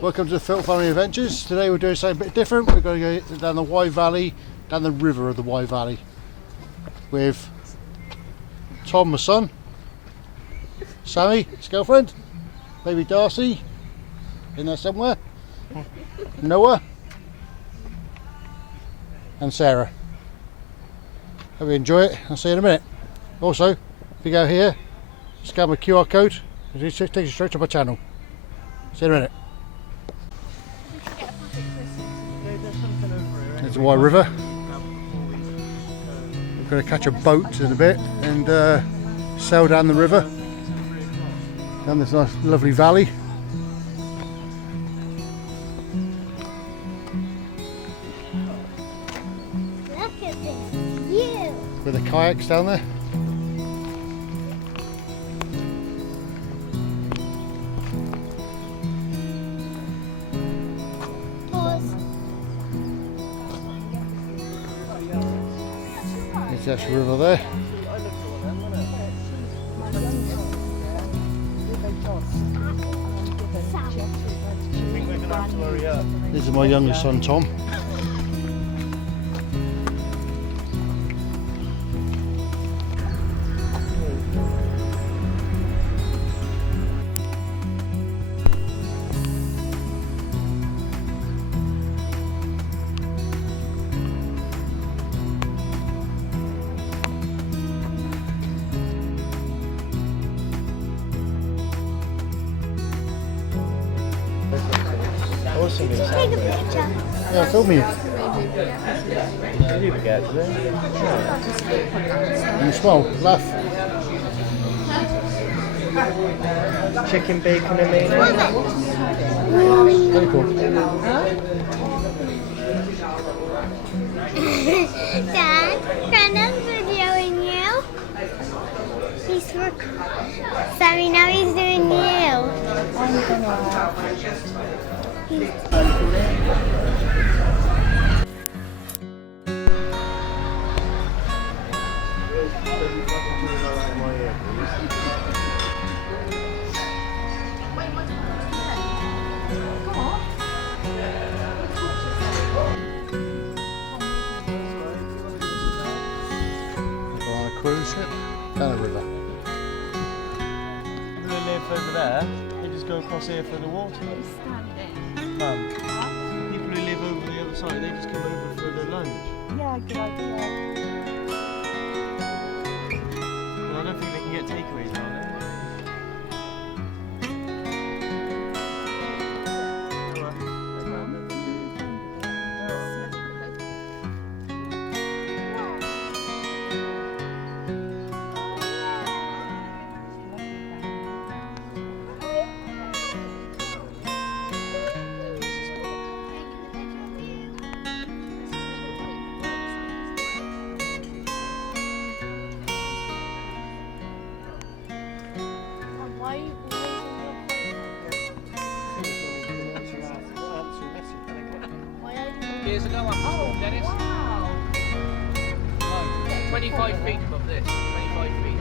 Welcome to the Phil Family Adventures. Today we're doing something a bit different. We're going to go down the Wye Valley, down the river of the Wye Valley, with Tom, my son, Sammy, his girlfriend, baby Darcy, in there somewhere, Noah, and Sarah. Hope you enjoy it. I'll see you in a minute. Also, if you go here, scan my QR code, it takes you straight to my channel. See you in a minute. There's the Wye River. We're going to catch a boat in a bit and sail down the river, down this nice lovely valley. Look at this view. With the kayaks down there. There's the river there. This is my youngest son, Tom. Take a picture. Yeah, film me. And smile, laugh. Chicken, bacon and mayonnaise. Very cool. Dad, can I videoing you? He's Sammy, now he's doing you. I'm gonna. On a cruise ship down a river. People who live over there, they just go across here for the water. People who live over the other side, they just come over for the lunch. Yeah, good idea. Well, I don't think they can get takeaways on it. Years ago, after school, Dennis. Wow. No, 25 feet above this. 25 feet.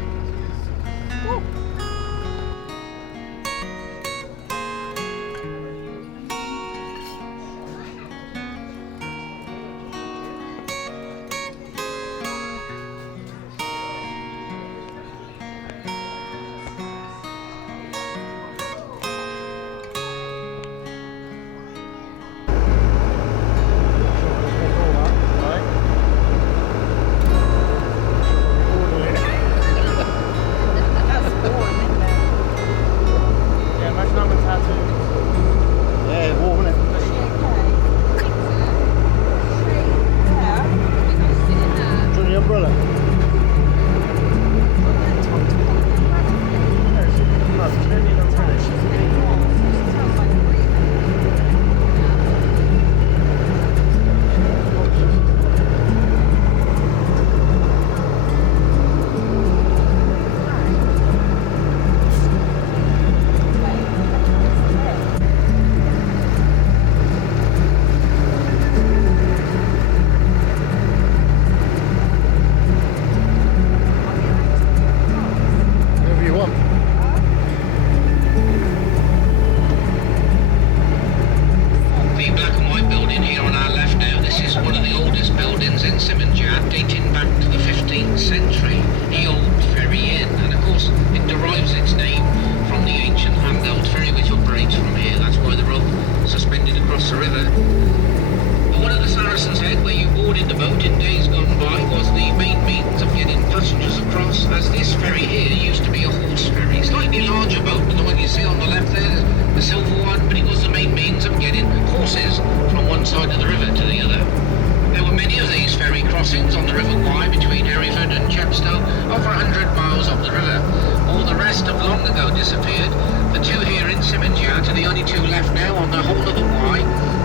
Wye between Hereford and Chepstow, over 100 miles up the river. All the rest have long ago disappeared. The two here in Simmons are the only two left now on the whole of the Wye,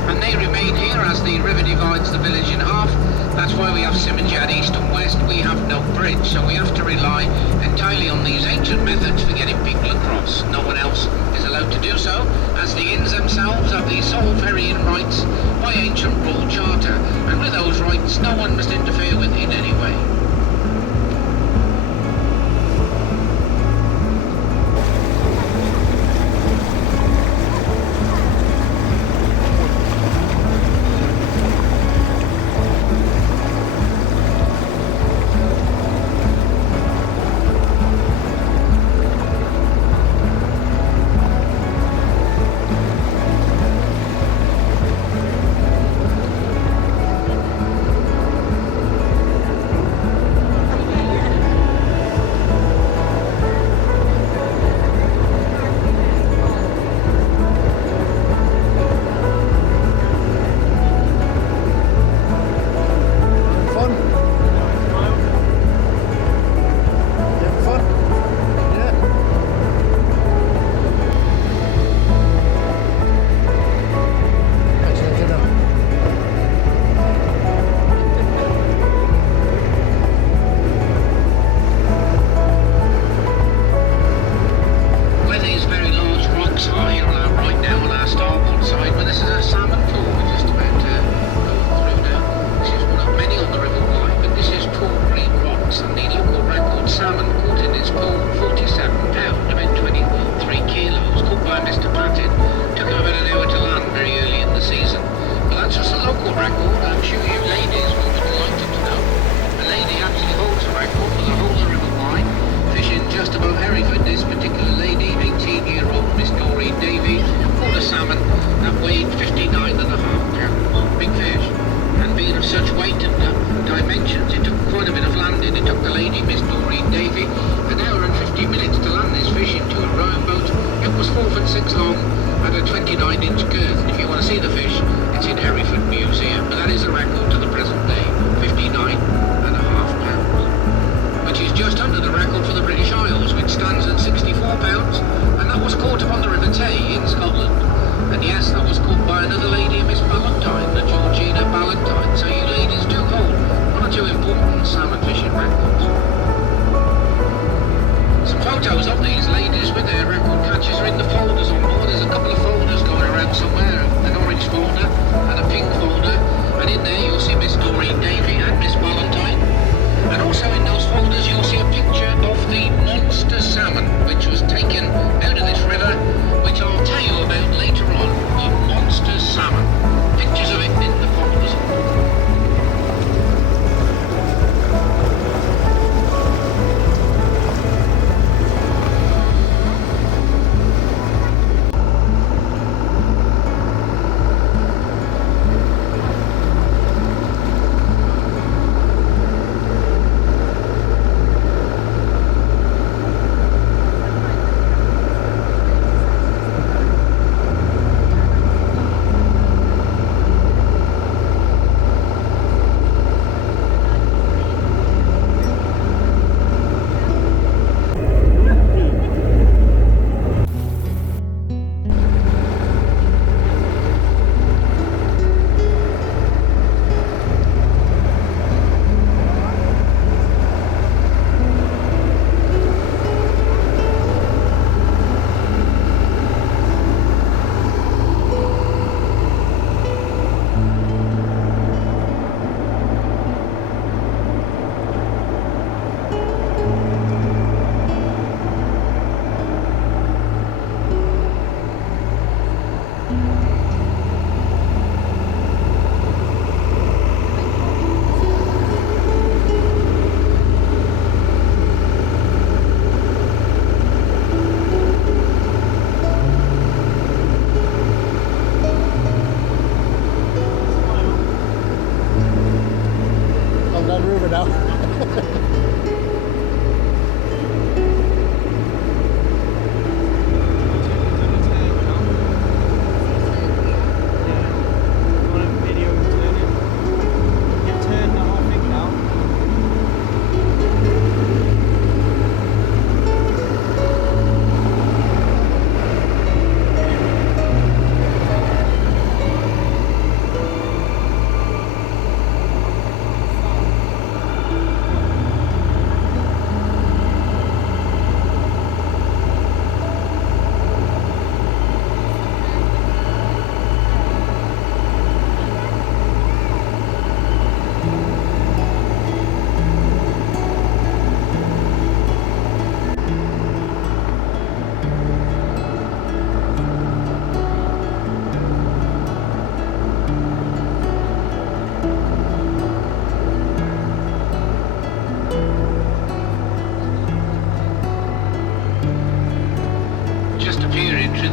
and they remain here as the river divides the village in half. That's why we have Simmons east and west. We have no bridge, so we have to rely entirely on these ancient methods for getting people across. No one else is allowed to do so, as the inns themselves have the sole ferrying rights by ancient rule charter, and with those rights no one must interfere with in any way.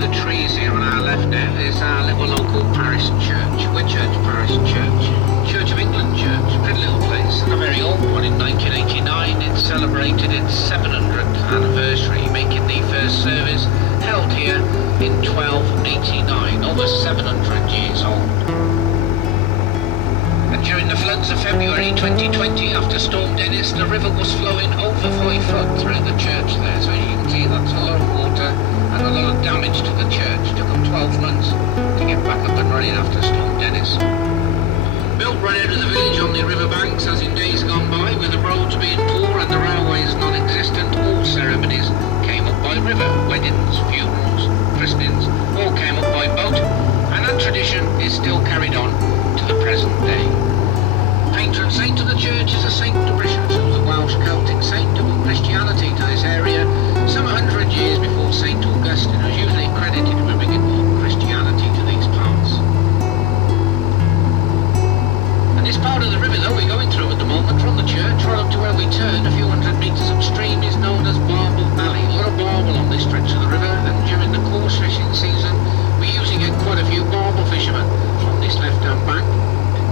the trees here on our left now is our little local parish church, Whitchurch Parish Church, Church of England Church, pretty little place, and a very old one. In 1989 it celebrated its 700th anniversary, making the first service held here in 1289, over 700 years old. And during the floods of February 2020, after Storm Dennis, the river was flowing over 5 foot through the church there. So as you can see, that's a lot of water and a lot of damage to the church. It took them 12 months to get back up and running after Storm Dennis. Built right out of the village on the riverbanks, as in days gone by, with the roads being poor and the railways non-existent, all ceremonies came up by river. Weddings, funerals, christenings, all came up by boat, and that tradition is still carried on to the present day. Patron saint of the church is a Saint Dubricius, who was a Welsh Celtic saint who brought Christianity to this area some 100 years before Saint Augustine, who's usually credited with bringing more Christianity to these parts. And this part of the river, though, we're going through at the moment, from the church right up to where we turn, a few hundred metres upstream, is known as Barble Alley. A lot of barbel on this stretch of the river, and during the coarse fishing season, we usually get quite a few barbel fishermen on this left-hand bank.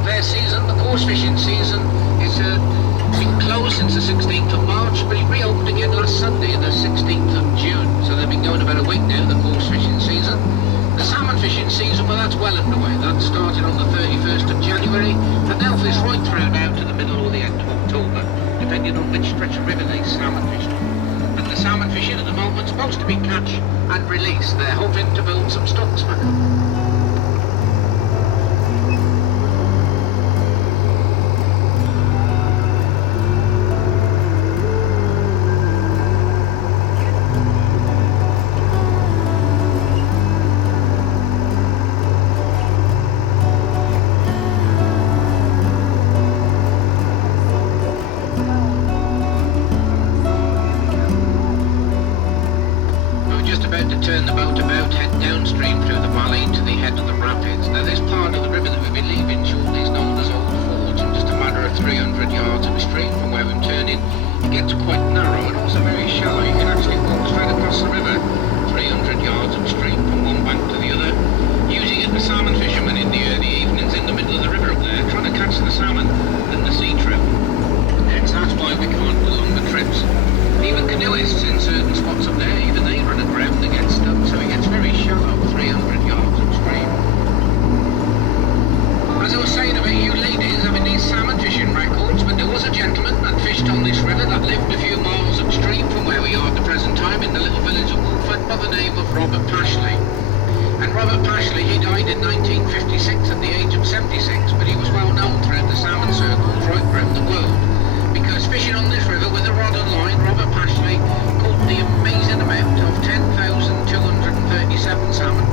Their season, the coarse fishing season, is been closed since the 16th of March, but it reopened again last Sunday, the 16th of June. So they've been going about a week now, the coarse fishing season. The salmon fishing season, well, that's well underway. That started on the 31st of January, and they'll fish right through now to the middle or the end of October, depending on which stretch of river they salmon fished on. And the salmon fishing at the moment is supposed to be catch and release. They're hoping to build some stocks back up. Turn the boat about, head downstream through the valley to the head of the rapids. Now this part of the river that we'll be leaving shortly is known as Old Forge, and just a matter of 300 yards upstream from where we're turning, it gets quite narrow and also very shallow. You can actually walk straight across the river 300 yards upstream from one bank to the other, using it the salmon fishermen in the early evenings in the middle of the river up there, trying to catch the salmon and the sea trip. Hence that's why we can't do longer trips. Even canoeists in certain spots up there, even they run aground, they get stuck, so it gets very shallow, 300 yards upstream. As I was saying about you ladies having these salmon fishing records, but there was a gentleman that fished on this river that lived a few miles upstream from where we are at the present time in the little village of Wolford by the name of Robert Pashley. And Robert Pashley, he died in 1956 at the age of 76, but he was well known throughout the salmon circles right around the world. Because fishing on this river with a rod and line, Robert Pashley caught the amazing amount of 10,237 salmon.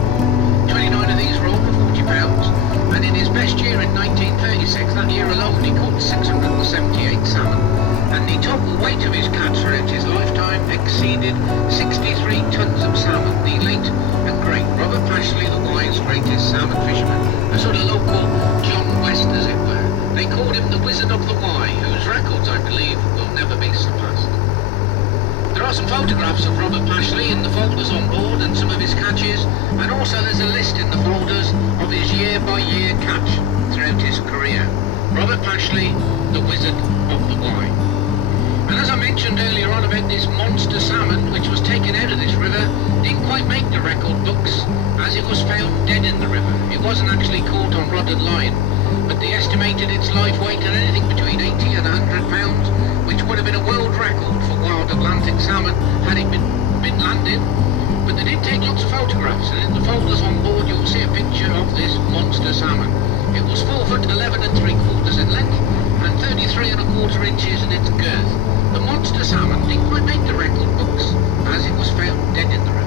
29 of these were over 40 pounds, and in his best year in 1936, that year alone, he caught 678 salmon. And the total weight of his catch throughout his lifetime exceeded 63 tons of salmon. The late and great Robert Pashley, the wise, greatest salmon fisherman, a sort of local John West, as it were. They called him the Wizard of the Wye, whose records, I believe, will never be surpassed. There are some photographs of Robert Pashley in the folders on board and some of his catches, and also there's a list in the folders of his year-by-year catch throughout his career. Robert Pashley, the Wizard of the Wye. And as I mentioned earlier on about this monster salmon, which was taken out of this river, didn't quite make the record books, as it was found dead in the river. It wasn't actually caught on rod and line, but they estimated its live weight at anything between 80 and 100 pounds, which would have been a world record for wild Atlantic salmon had it been landed. But they did take lots of photographs, and in the folders on board you'll see a picture of this monster salmon. It was 4 foot 11 and 3/4 in length and 33 1/4 inches in its girth. The monster salmon didn't quite make the record books, as it was found dead in the river.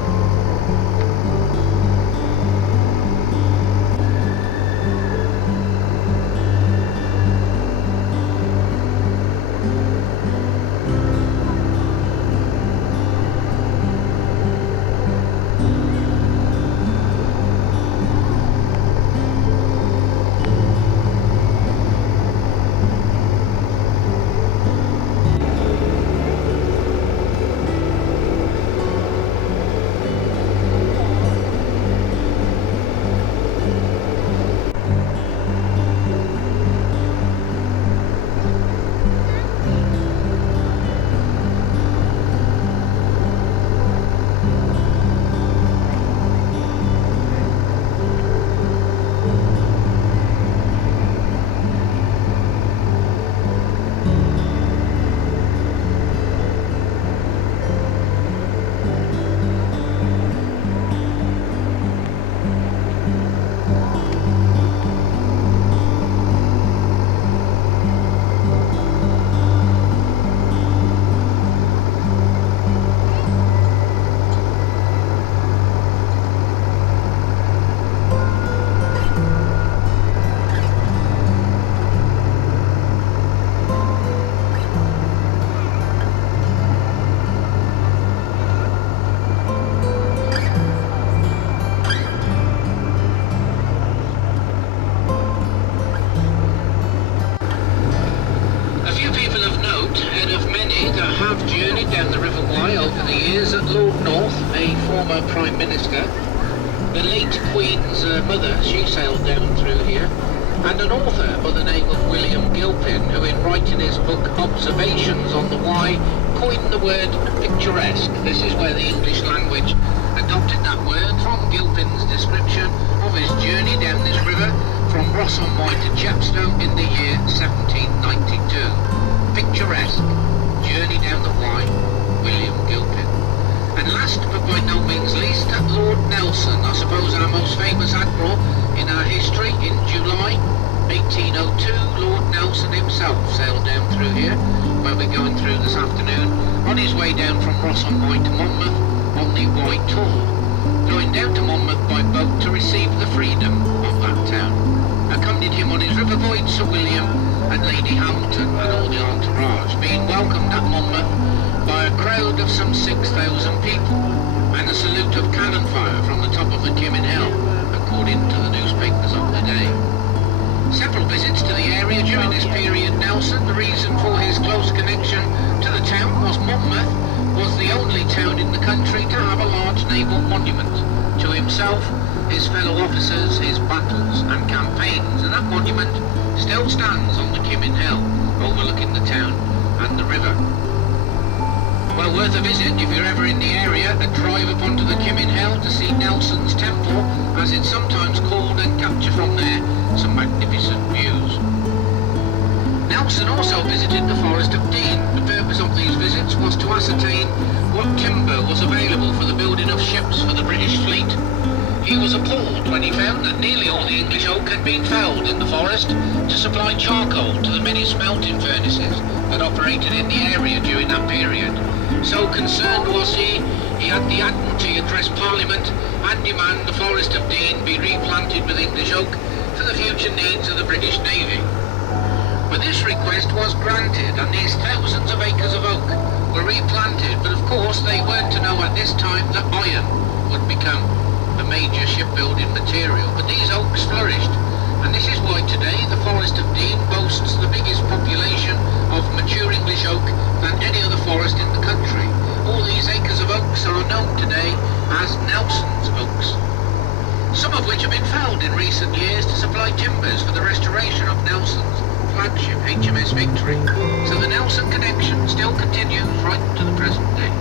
down the River Wye over the years that Lord North, a former Prime Minister, the late Queen's mother, she sailed down through here, and an author by the name of William Gilpin, who in writing his book Observations on the Wye, coined the word picturesque. This is where the English language adopted that word from Gilpin's description of his journey down this river from Ross-on-Wye to Chepstow in the year 1792. Picturesque, journey down the Wye, William Gilpin. And last but by no means least, Lord Nelson, I suppose our most famous admiral in our history. In July 1802, Lord Nelson himself sailed down through here, where we're going through this afternoon, on his way down from Ross-on-Wye to Monmouth on the Wye tour, going down to Monmouth by boat to receive the freedom of that town. Accompanied him on his river voyage Sir William and Lady Hamilton and all the entourage, being welcomed at Monmouth by a crowd of some 6,000 people and a salute of cannon fire from the top of the Kimmin Hill, according to the newspapers of the day. Several visits to the area during this period. Nelson, the reason for his close connection to the town was Monmouth was the only town in the country to have a large naval monument to himself, his fellow officers, his battles and campaigns, and that monument still stands on the Kimmin Hill, overlooking the town and the river. Well, worth a visit if you're ever in the area, a drive up onto the Kimmin Hill to see Nelson's Temple, as it's sometimes called, and capture from there some magnificent views. Nelson also visited the Forest of Dean. The purpose of these visits was to ascertain what timber was available for the building of ships for the British fleet. He was appalled when he found that nearly all the English oak had been felled in the forest to supply charcoal to the many smelting furnaces that operated in the area during that period. So concerned was he had the Admiralty address Parliament and demand the Forest of Dean be replanted with English oak for the future needs of the British Navy. But this request was granted, and these thousands of acres of oak were replanted, but of course they weren't to know at this time that iron would become a major shipbuilding material. But these oaks flourished, and this is why today the Forest of Dean boasts the biggest population of mature English oak than any other forest in the country. All these acres of oaks are known today as Nelson's oaks, some of which have been felled in recent years to supply timbers for the restoration of Nelson's flagship HMS Victory. So the Nelson connection still continues right to the present day.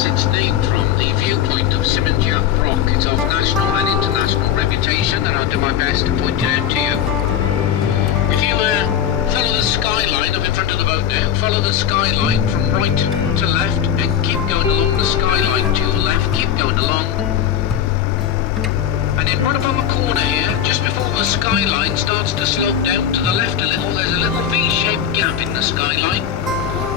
Its name from the viewpoint of Simonjap Rock. It's of national and international reputation, and I'll do my best to point it out to you. If you follow the skyline up in front of the boat now, follow the skyline from right to left and keep going along the skyline to your left, keep going along. And then right up on the corner here, just before the skyline starts to slope down to the left a little, there's a little V-shaped gap in the skyline.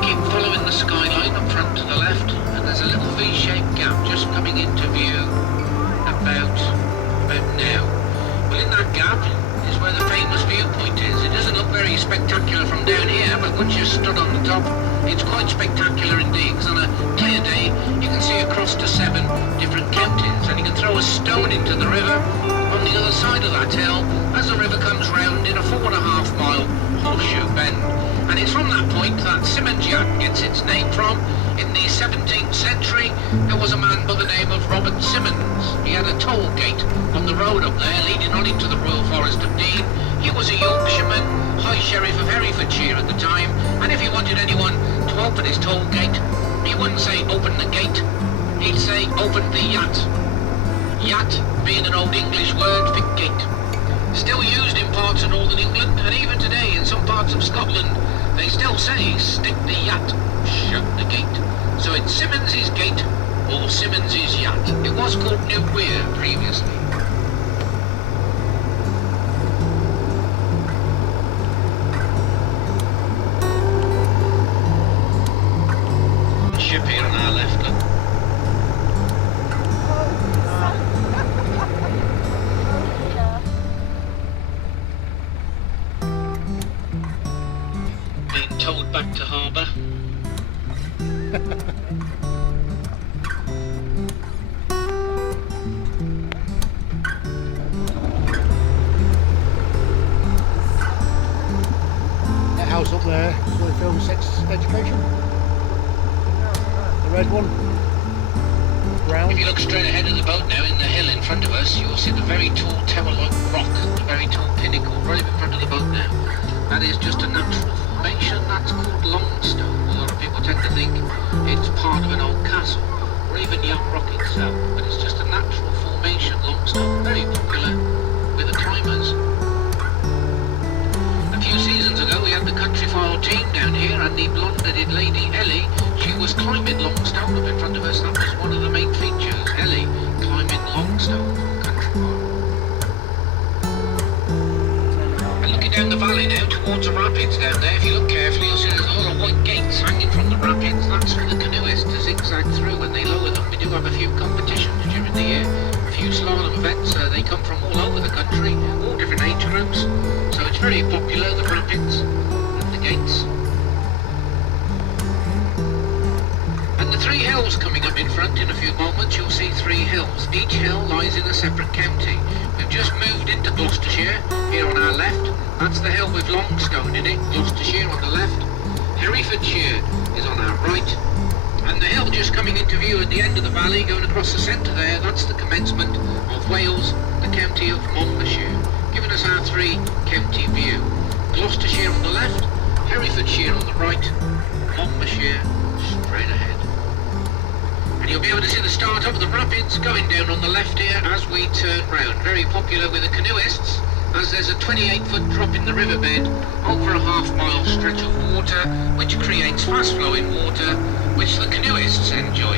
Keep following the skyline up front to the left, and there's a little V-shaped gap just coming into view about now. Well, in that gap is where the famous viewpoint is. It doesn't look very spectacular from down here, but once you're stood on the top, it's quite spectacular indeed, because on a clear day you can see across to 7 different counties, and you can throw a stone into the river on the other side of that hill as the river comes round in a 4.5-mile horseshoe bend. And it's from that point that Simonjap gets its name from. In the 17th century, there was a man by the name of Robert Simmons. He had a toll gate on the road up there leading on into the Royal Forest of Dean. He was a Yorkshireman, High Sheriff of Herefordshire at the time, and if he wanted anyone to open his toll gate, he wouldn't say open the gate, he'd say open the yacht. Yacht being an old English word for gate. Still used in parts of northern England, and even today in some parts of Scotland, they still say, stick the yacht, shut the gate. So it's Simmons's Gate or Simmons's Yacht. It was called New Weir previously. Ship here on our left, look. Being towed back to harbour. That house up there, so they film Sex Education. The red one. Brown. If you look straight ahead of the boat now, in the hill in front of us, you'll see the very tall tower-like rock, the very tall pinnacle, right in front of the boat now. That is just a natural formation. That's called Longstone. A lot of people tend to think it's part of an old castle, or even Young Rock itself, but it's just a natural formation, Longstone. Very popular with the climbers. A few seasons ago, we had the Country File team down here, and the blonde-headed lady, Ellie, she was climbing Longstone up in front of us. That was one of the main features, Ellie climbing Longstone, Country File. And looking down the valley now towards the rapids down there, if you look carefully, you'll see there's a lot of white gates hanging from the rapids. That's for the canoeists to zigzag through when they lower them. We do have a few competitions during the year, a few slalom events. They come from all over the country, all different age groups. So it's very popular, the rapids and the gates. And the three hills coming up in front in a few moments, you'll see three hills. Each hill lies in a separate county. We've just moved into Gloucestershire, here on our left. That's the hill with Longstone in it, Gloucestershire on the left. Herefordshire is on our right. And the hill just coming into view at the end of the valley, going across the centre there, that's the commencement of Wales, the county of Monmouthshire, giving us our three county view. Gloucestershire on the left, Herefordshire on the right, Monmouthshire straight ahead. And you'll be able to see the start of the rapids going down on the left here as we turn round. Very popular with the canoeists, as there's a 28-foot drop in the riverbed over a half-mile stretch of water, which creates fast-flowing water, which the canoeists enjoy.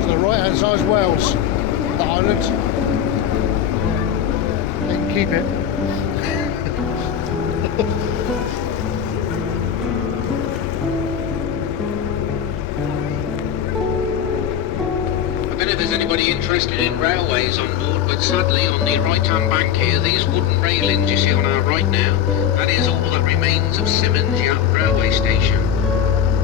To the right hand side is Wales, the island. They can keep it. I don't know if there's anybody interested in railways on board, but sadly on the right-hand bank here, these wooden railings you see on our right now, that is all that remains of Simmons Yacht railway station.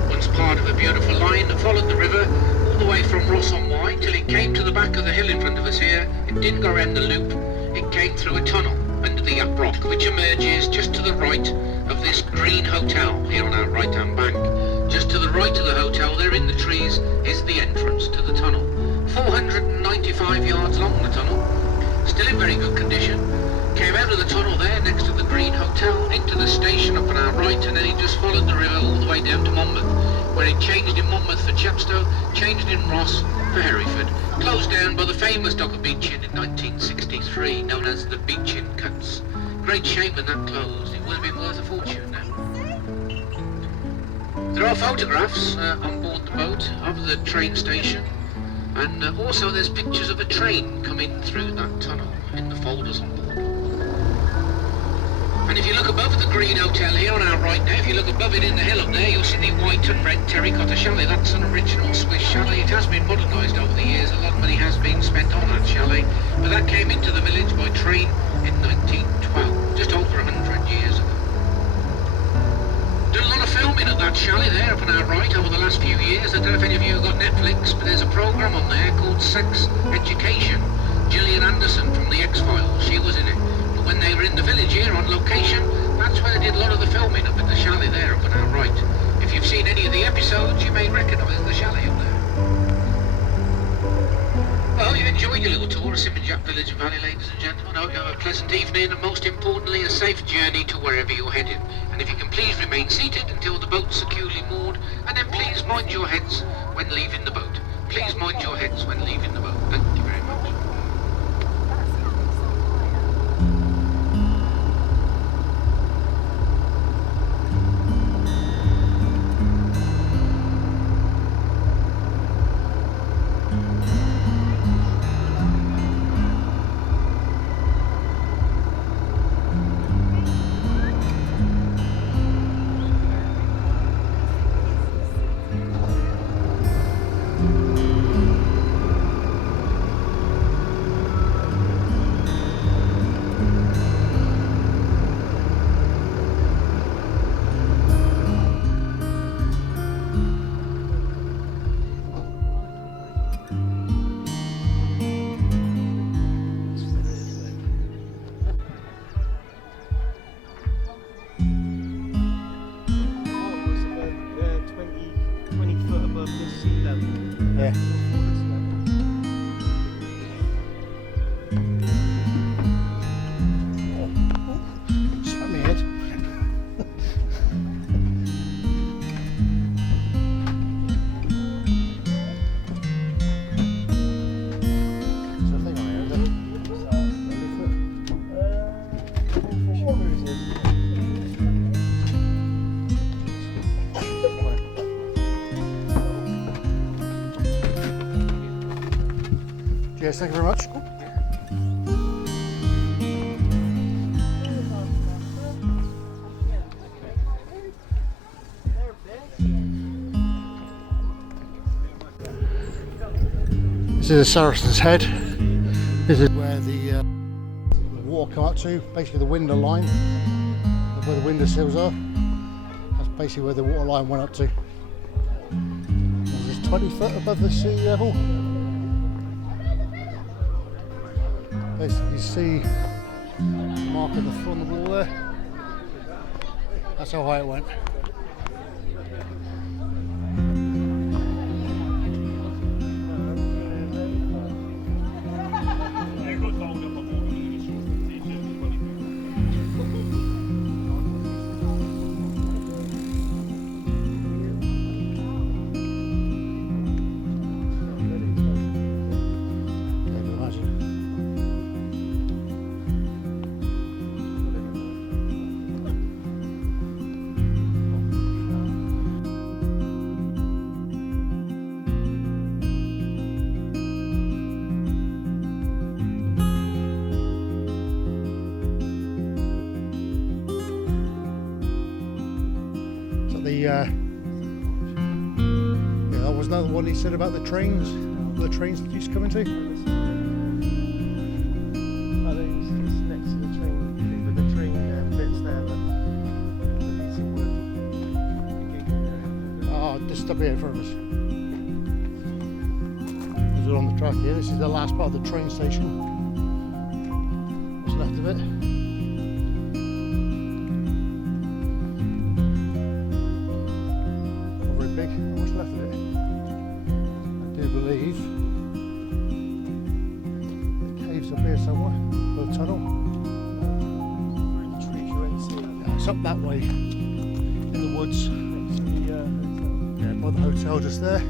Once part of a beautiful line that followed the river all the way from Ross-on-Wye till it came to the back of the hill in front of us here. It didn't go around the loop, it came through a tunnel under the Yacht Rock, which emerges just to the right of this green hotel here on our right-hand bank. Just to the right of the hotel, there in the trees, is the entrance to the tunnel. 495 yards long, the tunnel, still in very good condition. Came out of the tunnel there next to the Green Hotel, into the station up on our right, and then he just followed the river all the way down to Monmouth, where it changed in Monmouth for Chepstow, changed in Ross for Hereford, closed down by the famous dock of Beachin in 1963, known as the Beachin Cuts. Great shame when that closed, it would have been worth a fortune now. There are photographs on board the boat of the train station, and also there's pictures of a train coming through that tunnel in the folders on board. And if you look above the Green Hotel here on our right now, if you look above it in the hill up there, you'll see the white and red terracotta chalet. That's an original Swiss chalet. It has been modernised over the years. A lot of money has been spent on that chalet, but that came into the village by train in 1912, just over 100 years ago. Done a lot of filming at that chalet there up on our right over the last few years. I don't know if any of you have got Netflix, but there's a programme on there called Sex Education. Gillian Anderson from the X-Files, she was in it. But when they were in the village here on location, that's where they did a lot of the filming, up at the chalet there up on our right. If you've seen any of the episodes, you may recognise the chalet up there. Well, you've enjoyed your little tour of Simmenjap Village and Valley, ladies and gentlemen. I hope you have a pleasant evening and most importantly a safe journey to wherever you're heading. And if you can please remain seated until the boat's securely moored, and then please mind your heads when leaving the boat. Please mind your heads when leaving the boat. Thank you very much. Yeah. Smack me head. Yes, thank you very much. This is Saracen's Head. This is where the water come up to, basically the window line, where the window sills are. That's basically where the water line went up to. This is 20 foot above the sea level. Basically, you see the mark on the front of the wall there. That's how high it went. Yeah, that was another one he said about the trains that used to come into. I think it's next to the train, but the train bits there, but Oh, just up here in front of us. As we're on the track here, this is the last part of the train station. What's left of it? What's left of it? I do believe it caves up here somewhere, the tunnel. through the trees you won't see it. Yeah, it's up that way in the woods. Next to the hotel. Yeah, by the hotel just there.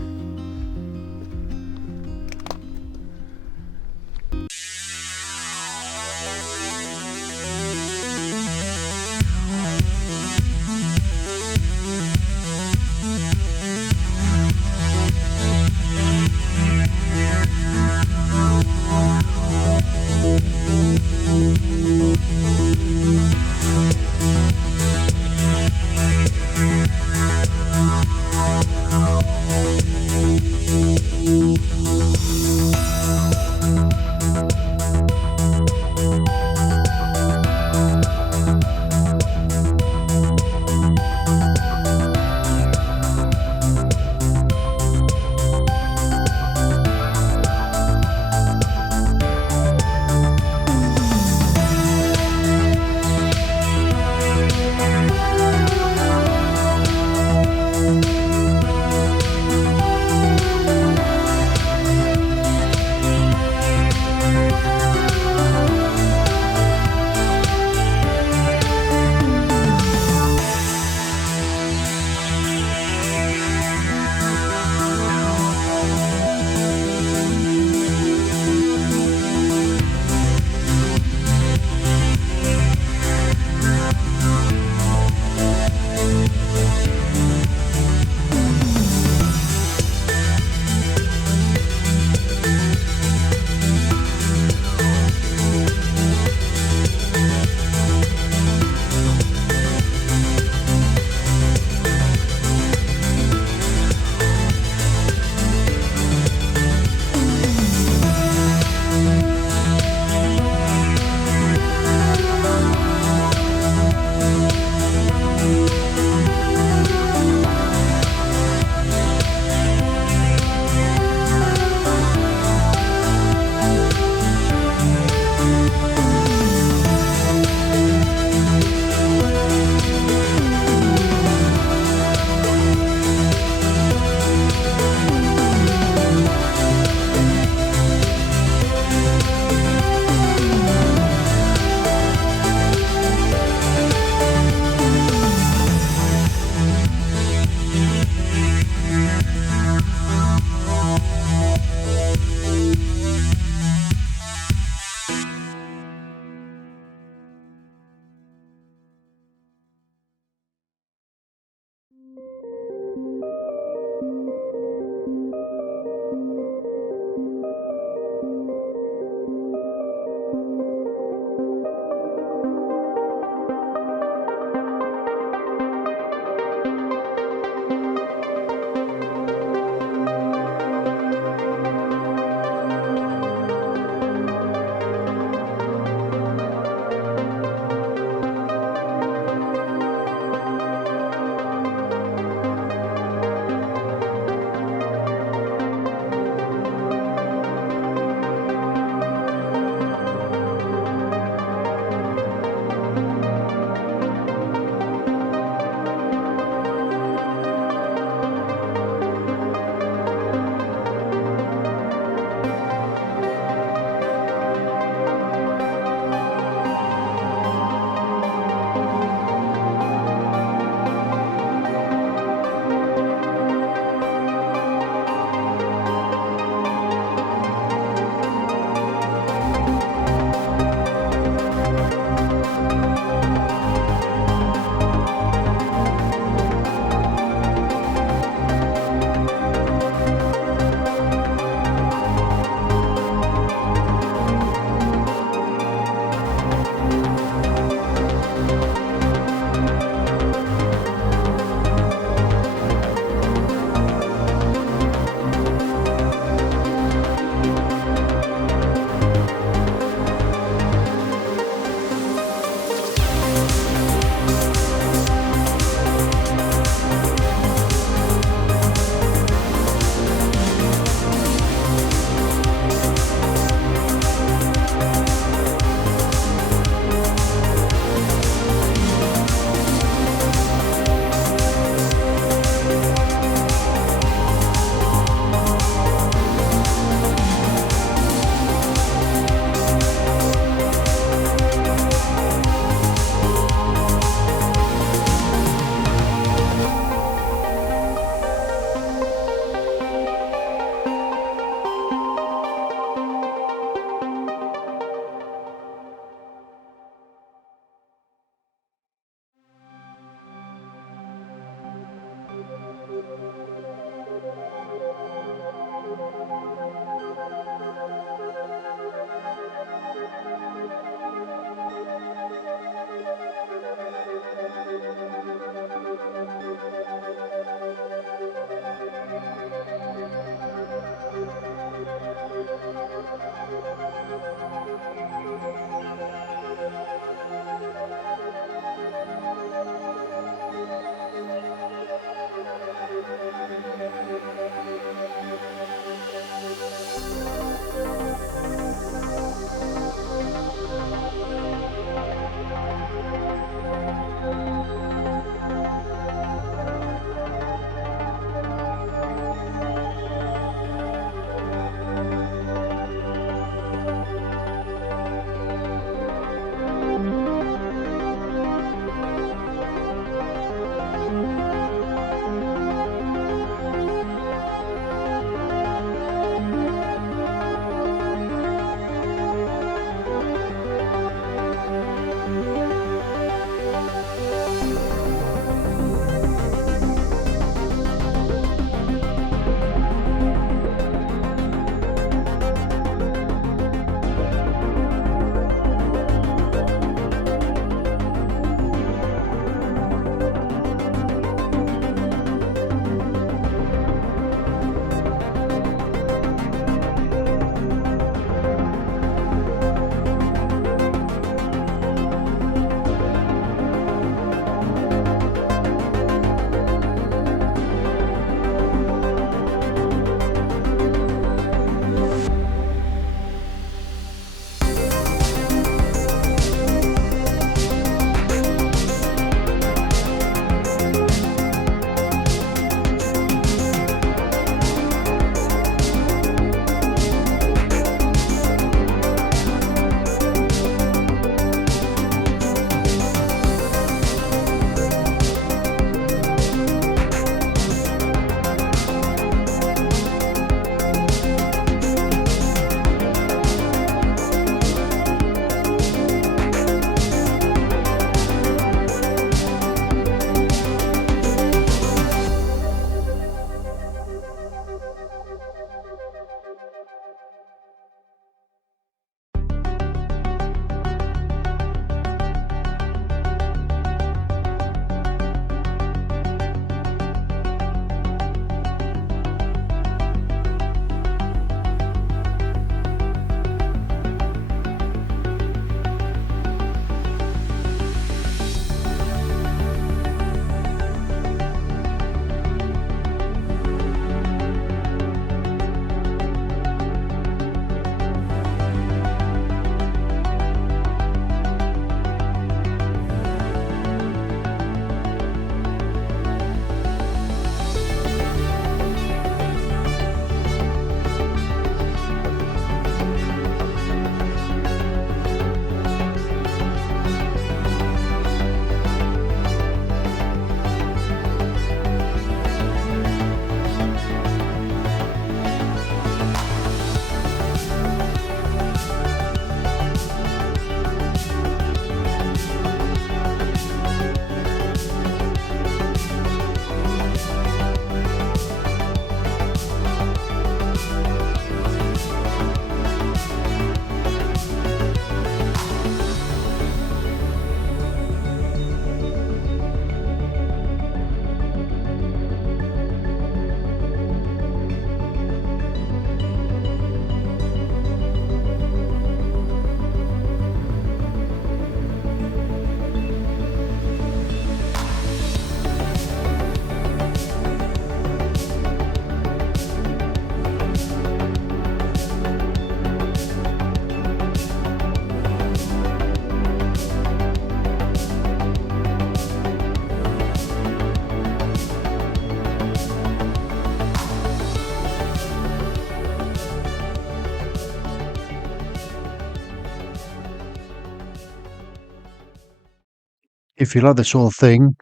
If you like this sort of thing,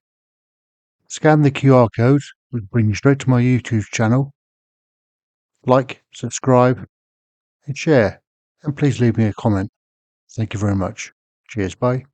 scan the QR code, which will bring you straight to my YouTube channel. Like, subscribe, and share. And please leave me a comment. Thank you very much. Cheers, bye.